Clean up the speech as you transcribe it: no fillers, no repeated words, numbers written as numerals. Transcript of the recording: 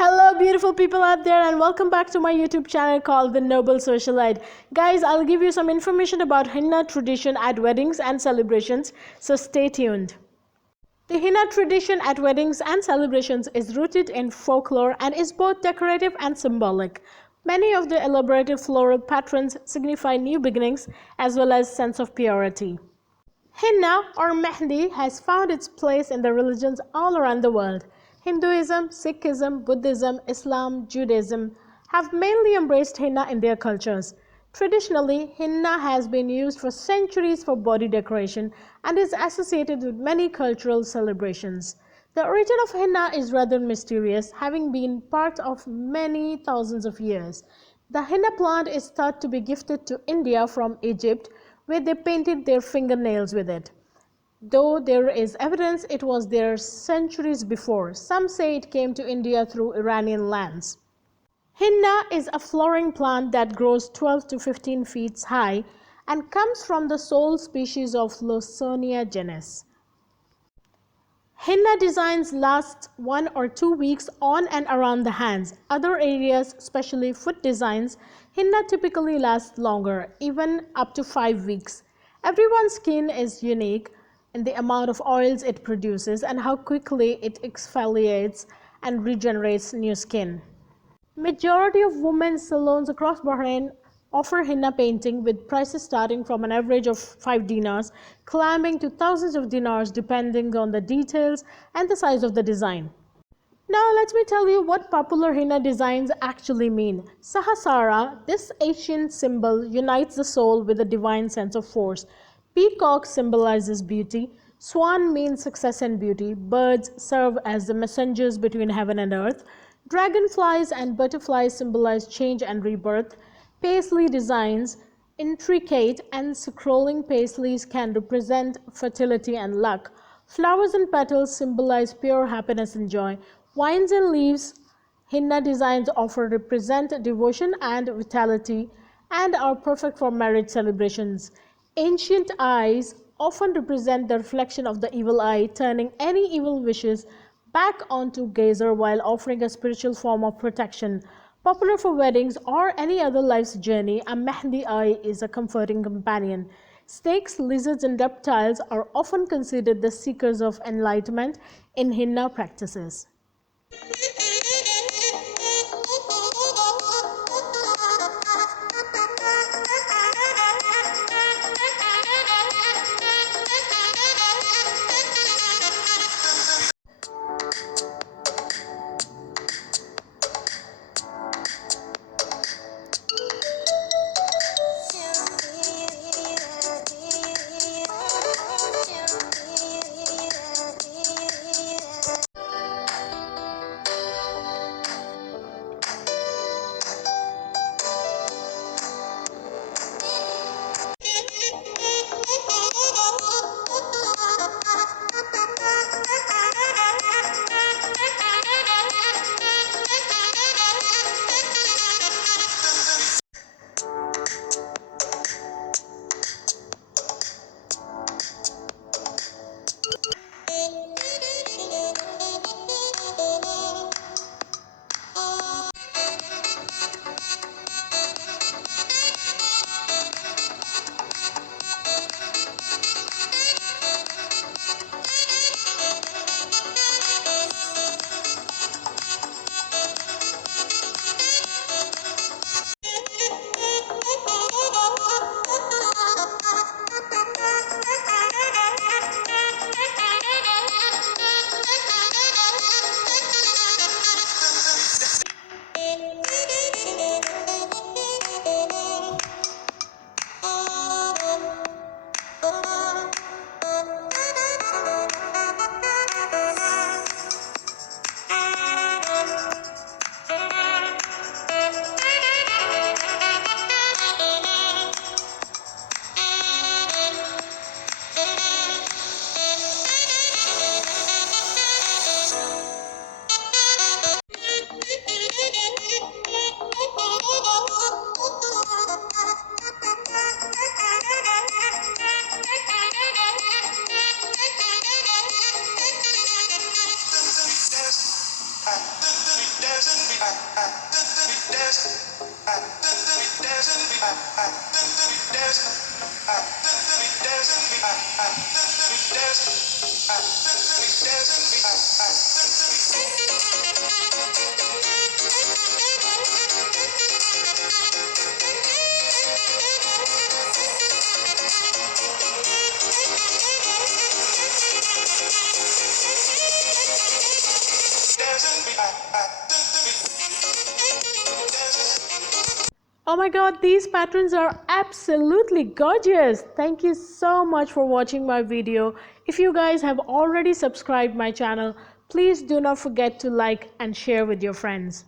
Hello beautiful people out there and welcome back to my YouTube channel called The Noble Socialite. Guys, I'll give you some information about henna tradition at weddings and celebrations, so stay tuned. The henna tradition at weddings and celebrations is rooted in folklore and is both decorative and symbolic. Many of the elaborate floral patterns signify new beginnings as well as sense of purity. Henna or Mehndi has found its place in the religions all around the world. Hinduism, Sikhism, Buddhism, Islam, Judaism have mainly embraced henna in their cultures. Traditionally, henna has been used for centuries for body decoration and is associated with many cultural celebrations. The origin of henna is rather mysterious, having been part of many thousands of years. The henna plant is thought to be gifted to India from Egypt, where they painted their fingernails with it. Though there is evidence it was there centuries before, some say it came to India through Iranian lands. Henna is a flowering plant that grows 12 to 15 feet high and comes from the sole species of Lawsonia genus. Henna designs last 1 or 2 weeks on and around the hands. Other areas, especially foot designs, henna typically lasts longer, even up to 5 weeks. Everyone's skin is unique in the amount of oils it produces and how quickly it exfoliates and regenerates new skin. Majority of women's salons across Bahrain offer henna painting with prices starting from an average of 5 dinars, climbing to thousands of dinars depending on the details and the size of the design. Now let me tell you what popular henna designs actually mean. Sahasrara, this ancient symbol, unites the soul with a divine sense of force. Peacock symbolizes beauty. Swan means success and beauty. Birds serve as the messengers between heaven and earth. Dragonflies and butterflies symbolize change and rebirth. Paisley designs, intricate and scrolling paisleys can represent fertility and luck. Flowers and petals symbolize pure happiness and joy. Vines and leaves, henna designs offer represent devotion and vitality and are perfect for marriage celebrations. Ancient eyes often represent the reflection of the evil eye, turning any evil wishes back onto gazer while offering a spiritual form of protection. Popular for weddings or any other life's journey, a Mehndi eye is a comforting companion. Snakes, lizards, and reptiles are often considered the seekers of enlightenment in henna practices. Oh my god, these patterns are absolutely gorgeous. Thank you so much for watching my video. If you guys have already subscribed my channel, please do not forget to like and share with your friends.